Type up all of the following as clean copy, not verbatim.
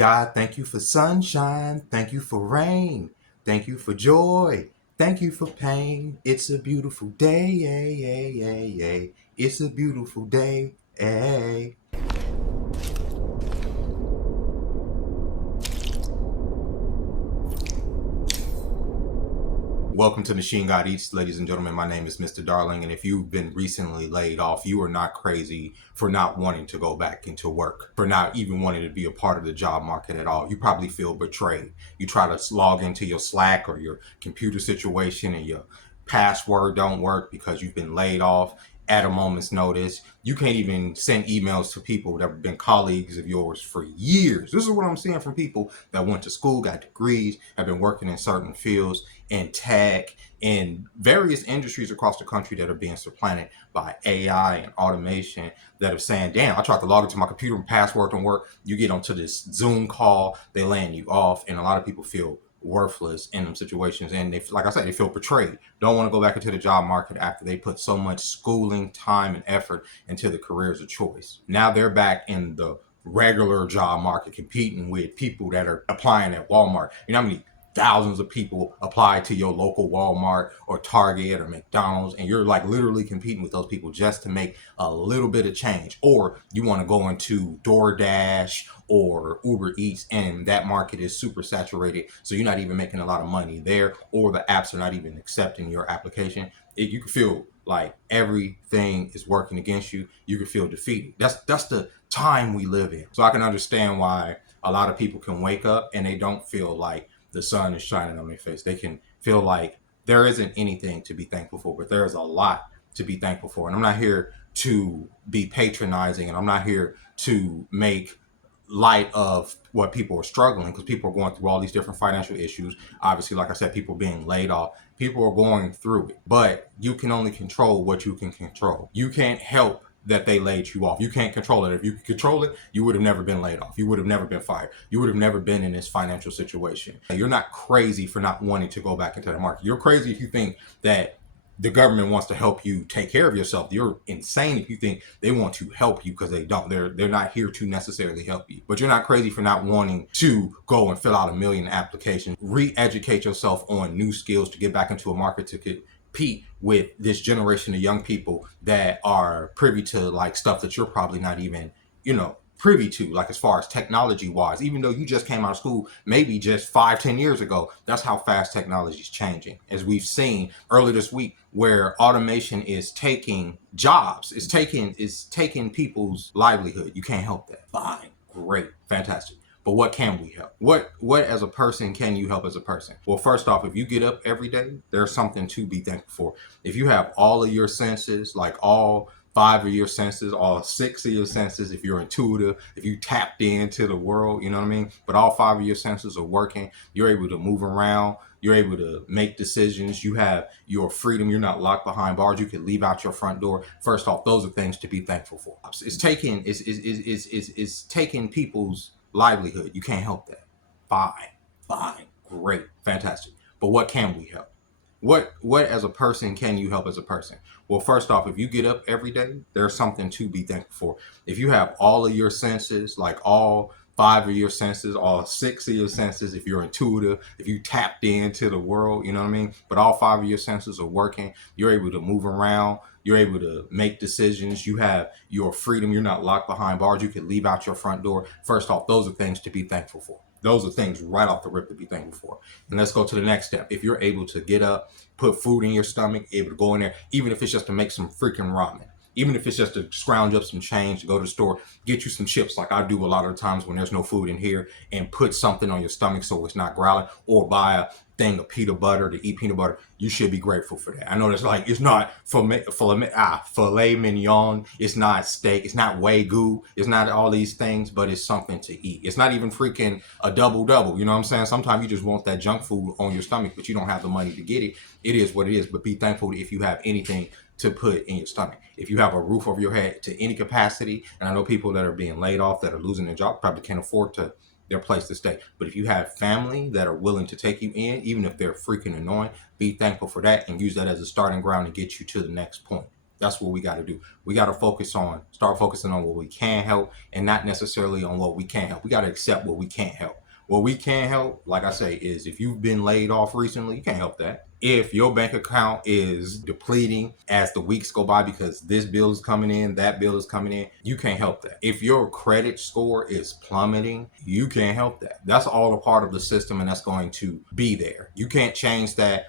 God, thank you for sunshine. Thank you for rain. Thank you for joy. Thank you for pain. It's a beautiful day. Yay, yay, yay, yay. It's a beautiful day. Hey. Welcome to Machine God Eats, ladies and gentlemen. My name is Mr. Darling, and if you've been recently laid off, you are not crazy for not wanting to go back into work, for not even wanting to be a part of the job market at all. You probably feel betrayed. You try to log into your Slack or your computer situation and your password don't work because you've been laid off at a moment's notice. You can't even send emails to people that have been colleagues of yours for years. This is what I'm seeing from people that went to school, got degrees, have been working in certain fields, in tech, in various industries across the country that are being supplanted by AI and automation, that are saying, damn, I tried to log into my computer and password don't work. You get onto this Zoom call, they land you off, and a lot of people feel worthless in them situations, and they, like I said, they feel betrayed, don't want to go back into the job market after they put so much schooling, time, and effort into the careers of choice. Now they're back in the regular job market competing with people that are applying at Walmart. You know how many thousands of people apply to your local Walmart or Target or McDonald's, and you're like literally competing with those people just to make a little bit of change? Or you want to go into DoorDash or Uber Eats, and that market is super saturated, so you're not even making a lot of money there, or the apps are not even accepting your application. You can feel like everything is working against you. You can feel defeated. That's the time we live in. So I can understand why a lot of people can wake up and they don't feel like the sun is shining on their face. They can feel like there isn't anything to be thankful for, but there is a lot to be thankful for. And I'm not here to be patronizing, and I'm not here to make light of what people are struggling, because people are going through all these different financial issues. Obviously, like I said, people being laid off, people are going through it, but you can only control what you can control. You can't help that they laid you off. You can't control it. If you could control it, you would have never been laid off. You would have never been fired. You would have never been in this financial situation. You're not crazy for not wanting to go back into the market. You're crazy if you think that the government wants to help you take care of yourself. You're insane if you think they want to help you, because they don't. They're not here to necessarily help you. But you're not crazy for not wanting to go and fill out 1 million applications, re-educate yourself on new skills to get back into a market to compete with this generation of young people that are privy to like stuff that you're probably not even, privy to, like as far as technology wise, even though you just came out of school maybe just 5-10 years ago. That's how fast technology is changing, as we've seen earlier this week, where automation is taking jobs, is taking people's livelihood. You can't help that. Fine, great, fantastic. But what can we help? What as a person can you help as a person? Well, first off, if you get up every day, there's something to be thankful for. If you have all of your senses, like all 5 of your senses, all 6 of your senses, if you're intuitive, if you tapped into the world, you know what I mean? But all 5 of your senses are working, you're able to move around, you're able to make decisions, you have your freedom, you're not locked behind bars, you can leave out your front door. First off, those are things to be thankful for. It's taking people's livelihood. You can't help that. Fine, great, fantastic. But what can we help? What as a person can you help as a person? Well, first off, if you get up every day, there's something to be thankful for. If you have all of your senses, like all 5 of your senses, all 6 of your senses, if you're intuitive, if you tapped into the world, you know what I mean? But all 5 of your senses are working, you're able to move around, you're able to make decisions, you have your freedom, you're not locked behind bars, you can leave out your front door. First off, those are things to be thankful for. Those are things right off the rip to be thankful for. And let's go to the next step. If you're able to get up, put food in your stomach, able to go in there, even if it's just to make some freaking ramen, even if it's just to scrounge up some change, to go to the store, get you some chips like I do a lot of the times when there's no food in here, and put something on your stomach so it's not growling, or buy a thing of peanut butter to eat peanut butter, you should be grateful for that. I know that's like, it's not filet mignon, it's not steak, it's not Wagyu, it's not all these things, but it's something to eat. It's not even freaking a double, you know what I'm saying? Sometimes you just want that junk food on your stomach, but you don't have the money to get it. It is what it is, but be thankful if you have anything to put in your stomach. If you have a roof over your head to any capacity, and I know people that are being laid off, that are losing their job, probably can't afford their place to stay. But if you have family that are willing to take you in, even if they're freaking annoying, be thankful for that and use that as a starting ground to get you to the next point. That's what we got to do. We got to start focusing on what we can help and not necessarily on what we can't help. We got to accept what we can't help. What we can't help, like I say, is if you've been laid off recently, you can't help that. If your bank account is depleting as the weeks go by because this bill is coming in, that bill is coming in, you can't help that. If your credit score is plummeting, you can't help that. That's all a part of the system, and that's going to be there. You can't change that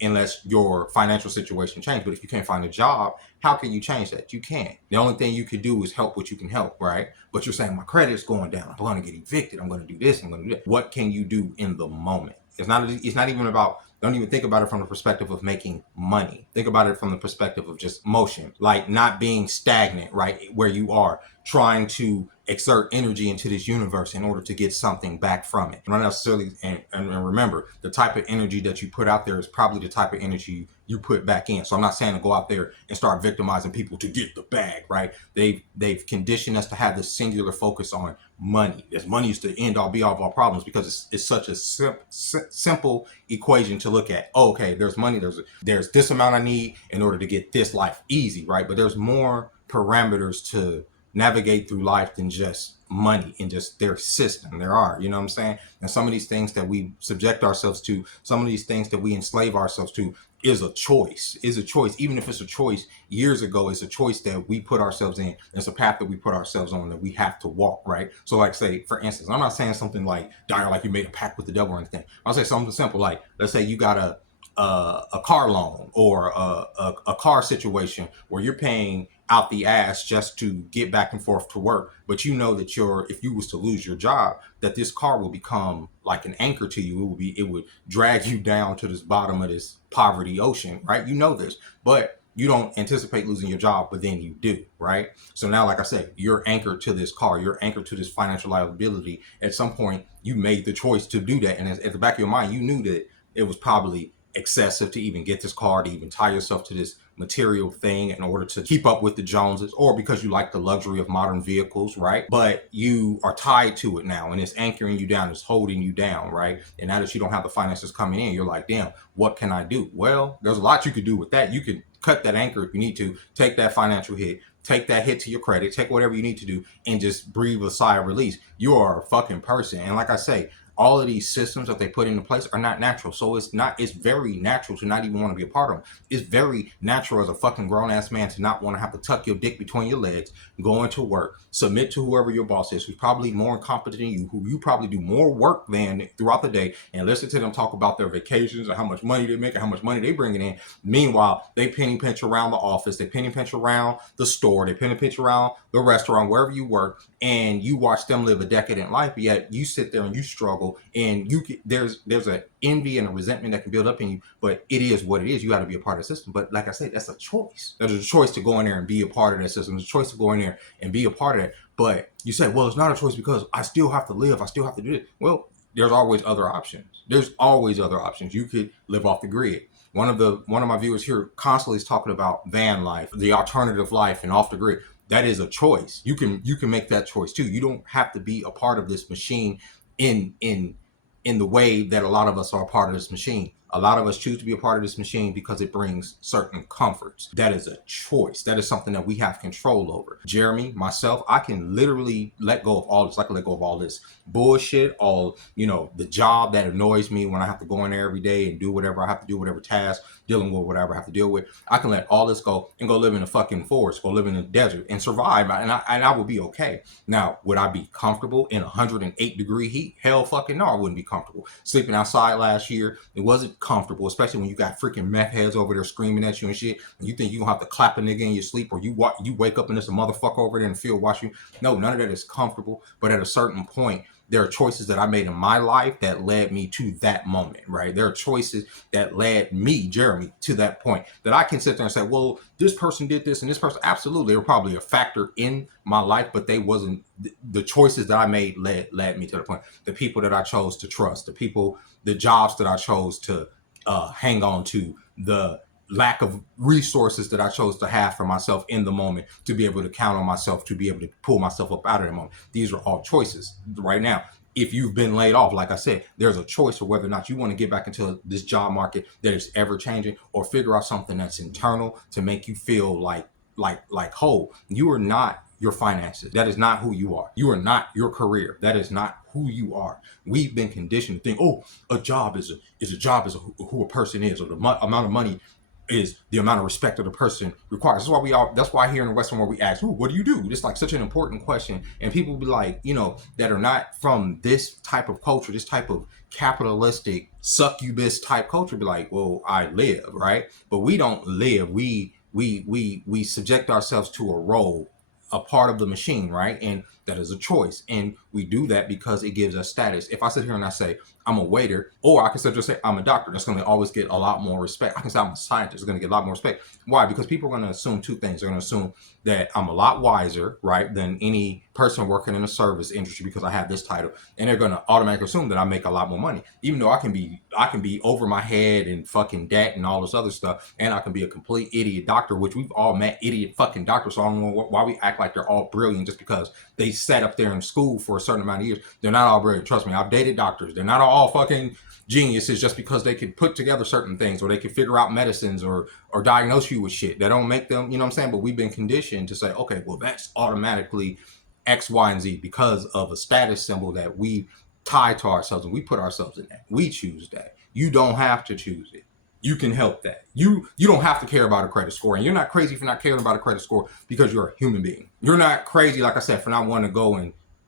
unless your financial situation changes. But if you can't find a job, how can you change that? You can't. The only thing you can do is help what you can help, right? But you're saying my credit's going down. I'm going to get evicted. I'm going to do this. I'm going to do that. What can you do in the moment? It's not even about, don't even think about it from the perspective of making money. Think about it from the perspective of just motion, like not being stagnant, right? Where you are trying to exert energy into this universe in order to get something back from it. Not necessarily, and remember, the type of energy that you put out there is probably the type of energy you put back in. So I'm not saying to go out there and start victimizing people to get the bag, right? They've conditioned us to have this singular focus on money. As money is the end all be all of our problems because it's such a simple equation to look at. Oh, okay, there's money, there's this amount I need in order to get this life easy, right? But there's more parameters to navigate through life than just money and just their system. There are, you know what I'm saying? And some of these things that we subject ourselves to, some of these things that we enslave ourselves to is a choice. Even if it's a choice years ago, it's a choice that we put ourselves in. It's a path that we put ourselves on that we have to walk, right? So like say, for instance, I'm not saying something like dire, like you made a pact with the devil or anything. I'll say something simple like, let's say you got a car loan or a car situation where you're paying out the ass just to get back and forth to work, but you know that if you was to lose your job, that this car will become like an anchor to you. It would drag you down to this bottom of this poverty ocean, right? You know this, but you don't anticipate losing your job, but then you do, right? So now, like I said, you're anchored to this car, you're anchored to this financial liability. At some point, you made the choice to do that, and at the back of your mind, you knew that it was probably excessive to even get this car, to even tie yourself to this material thing in order to keep up with the Joneses, or because you like the luxury of modern vehicles, right? But you are tied to it now and it's anchoring you down, it's holding you down, right? And now that you don't have the finances coming in, you're like, damn, what can I do? Well, there's a lot you could do with that. You could cut that anchor if you need to, take that financial hit, take that hit to your credit, take whatever you need to do and just breathe a sigh of release. You are a fucking person. And like I say, all of these systems that they put into place are not natural. So it's very natural to not even want to be a part of them. It's very natural as a fucking grown ass man to not want to have to tuck your dick between your legs, go into work, submit to whoever your boss is, who's probably more incompetent than you, who you probably do more work than throughout the day, and listen to them talk about their vacations and how much money they make and how much money they bringing in. Meanwhile, they penny pinch around the office, they penny pinch around the store, they penny pinch around the restaurant, wherever you work, and you watch them live a decadent life, yet you sit there and you struggle, and there's an envy and a resentment that can build up in you, but it is what it is. You got to be a part of the system. But like I said, that's a choice. There's a choice to go in there and be a part of that system. There's a choice to go in there and be a part of it. But you say, well, it's not a choice because I still have to live. I still have to do it. Well, there's always other options. There's always other options. You could live off the grid. One of my viewers here constantly is talking about van life, the alternative life, and off the grid. That is a choice. You can make that choice too. You don't have to be a part of this machine in the way that a lot of us are a part of this machine. A lot of us choose to be a part of this machine because it brings certain comforts. That is a choice. That is something that we have control over. Jeremy, myself, I can literally let go of all this. I can let go of all this bullshit, all, the job that annoys me when I have to go in there every day and do whatever I have to do, whatever task, dealing with whatever I have to deal with. I can let all this go and go live in the fucking forest, go live in the desert and survive. And I will be okay. Now, would I be comfortable in 108-degree heat? Hell fucking no, I wouldn't be comfortable. Sleeping outside last year, it wasn't comfortable, especially when you got freaking meth heads over there screaming at you and shit, and you think you gonna have to clap a nigga in your sleep, or you wake up and there's a motherfucker over there in the field watching you. No, none of that is comfortable. But at a certain point, there are choices that I made in my life that led me to that moment, right? There are choices that led me, Jeremy, to that point that I can sit there and say, well, this person did this and this person, absolutely, they were probably a factor in my life, but they wasn't. The choices that I made led me to the point. The people that I chose to trust, the jobs that I chose to hang on to, the lack of resources that I chose to have for myself in the moment, to be able to count on myself, to be able to pull myself up out of the moment. These are all choices right now. if you've been laid off, like I said, there's a choice of whether or not you want to get back into this job market that is ever changing, or figure out something that's internal to make you feel like whole. You are not your finances. That is not who you are. You are not your career. That is not who you are. We've been conditioned to think, oh, a job is a job is who a person is, or the amount of money is the amount of respect that the person requires. That's why here in the Western world we ask, ooh, what do you do? It's like such an important question. And people be like, that are not from this type of culture, this type of capitalistic succubus type culture, be like, well, I live, right? But we don't live. We subject ourselves to a role, a part of the machine, right? And that is a choice. And we do that because it gives us status. If I sit here and I say, I'm a waiter, or I can just say I'm a doctor, that's going to always get a lot more respect. I can say I'm a scientist, it's going to get a lot more respect. Why? Because people are going to assume two things. They're going to assume that I'm a lot wiser, right, than any person working in the service industry because I have this title. And they're going to automatically assume that I make a lot more money, even though I can be over my head and fucking debt and all this other stuff. And I can be a complete idiot doctor, which we've all met idiot fucking doctors. So I don't know why we act like they're all brilliant just because they sat up there in school for a certain amount of years. They're not all brilliant. Trust me, I've dated doctors. They're not all fucking geniuses just because they could put together certain things, or they could figure out medicines, or diagnose you with shit. That don't make them, you know what I'm saying? But we've been conditioned to say, okay, well, that's automatically X, Y, and Z because of a status symbol that we tie to ourselves, and we put ourselves in that. We choose that. You don't have to choose it. You can help that. You don't have to care about a credit score, and you're not crazy for not caring about a credit score because you're a human being. You're not crazy, like I said, for not wanting to go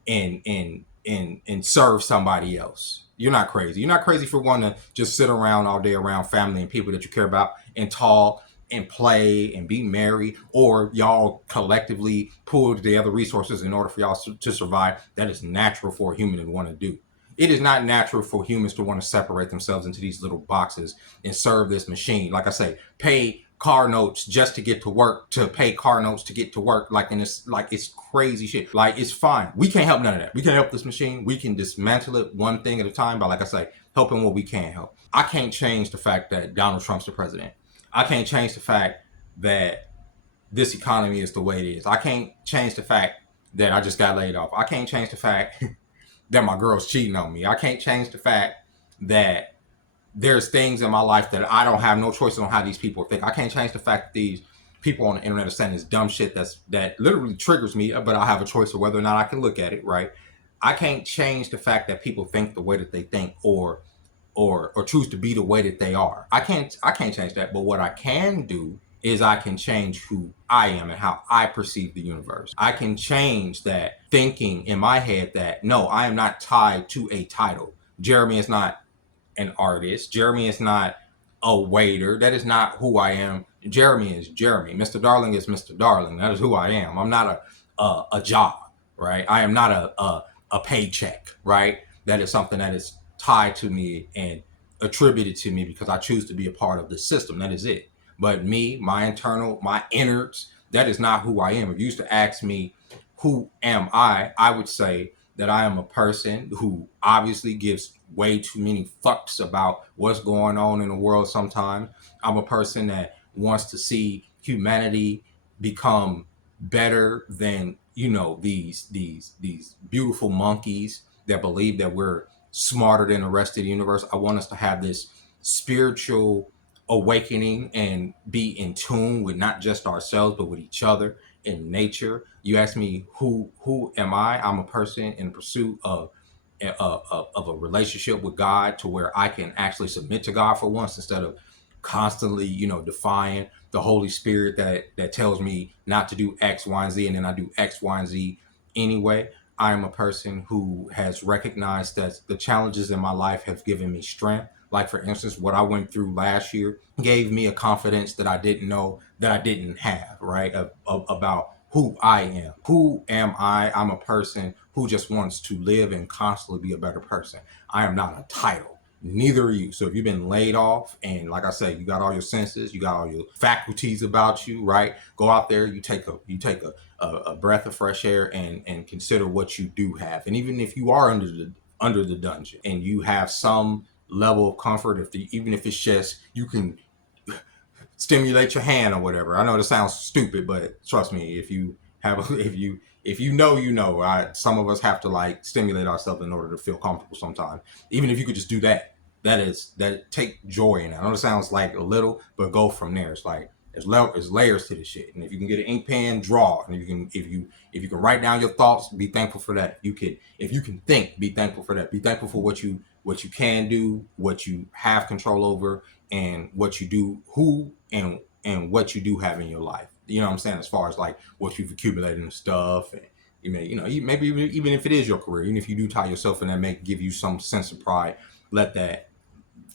and serve somebody else. You're not crazy. You're not crazy for wanting to just sit around all day around family and people that you care about and talk and play and be merry, or y'all collectively pool together resources in order for y'all to survive. That is natural for a human to want to do. It is not natural for humans to want to separate themselves into these little boxes and serve this machine. Like I say, pay car notes just to get to work, to pay car notes to get to work. Like, in this, like, it's crazy shit. Like, it's fine. We can't help none of that. We can't help this machine. We can dismantle it one thing at a time by, like I say, helping what we can help. I can't change the fact that Donald Trump's the president. I can't change the fact that this economy is the way it is. I can't change the fact that I just got laid off. I can't change the fact that my girl's cheating on me. I can't change the fact that there's things in my life that I don't have no choice on how these people think. I can't change the fact that these people on the internet are saying this dumb shit that literally triggers me, but I have a choice of whether or not I can look at it, right? I can't change the fact that people think the way that they think, or choose to be the way that they are. I can't change that. But what I can do is I can change who I am and how I perceive the universe. I can change that thinking in my head that no, I am not tied to a title. Jeremy is not an artist. Jeremy is not a waiter. That is not who I am. Jeremy is Jeremy. Mr. Darling is Mr. Darling. That is who I am. I'm not a job, right? I am not a paycheck, right? That is something that is tied to me and attributed to me because I choose to be a part of the system. That is it. But me, my internal, my innards, that is not who I am. If you used to ask me, who am I would say that I am a person who obviously gives way too many fucks about what's going on in the world sometimes. I'm a person that wants to see humanity become better than, these beautiful monkeys that believe that we're smarter than the rest of the universe. I want us to have this spiritual awakening and be in tune with not just ourselves, but with each other in nature. You ask me, who am I? I'm a person in pursuit of a relationship with God, to where I can actually submit to God for once, instead of constantly, defying the Holy Spirit that tells me not to do X, Y, and Z, and then I do X, Y, and Z anyway. I am a person who has recognized that the challenges in my life have given me strength. Like, for instance, what I went through last year gave me a confidence that I didn't know that I didn't have, right? About who I am. Who am I? I'm a person who just wants to live and constantly be a better person. I am not a title. Neither are you. So if you've been laid off and, like I say, you got all your senses, you got all your faculties about you, right? Go out there, you take a breath of fresh air and consider what you do have. And even if you are under the dungeon and you have some level of comfort, even if it's just you can stimulate your hand or whatever. I know this sounds stupid, but trust me, if if you know, you know. Some of us have to like stimulate ourselves in order to feel comfortable sometimes. Even if you could just do that, that take joy in it. I know it sounds like a little, but go from there. It's like there's layers to this shit. And if you can get an ink pen, draw. And if you can write down your thoughts, be thankful for that. If you can think, be thankful for that. Be thankful for what you can do, what you have control over, and what you do, who and what you do have in your life. You know what I'm saying? As far as like what you've accumulated and stuff, and maybe even if it is your career, even if you do tie yourself in, that may give you some sense of pride. Let that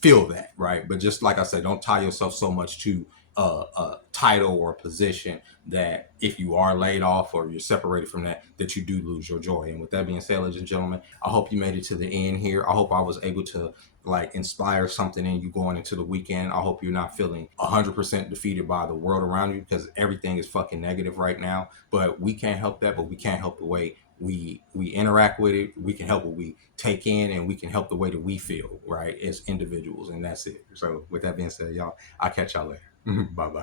feel that, right? But just like I said, don't tie yourself so much to a title or a position that if you are laid off or you're separated from that you do lose your joy. And with that being said, ladies and gentlemen, I hope you made it to the end here. I hope I was able to like inspire something in you going into the weekend. I hope you're not feeling 100% defeated by the world around you, because everything is fucking negative right now. But we can't help that, but we can't help the way we interact with it. We can help what we take in, and we can help the way that we feel, right, as individuals. And that's it. So with that being said, y'all, I'll catch y'all later. Bye bye.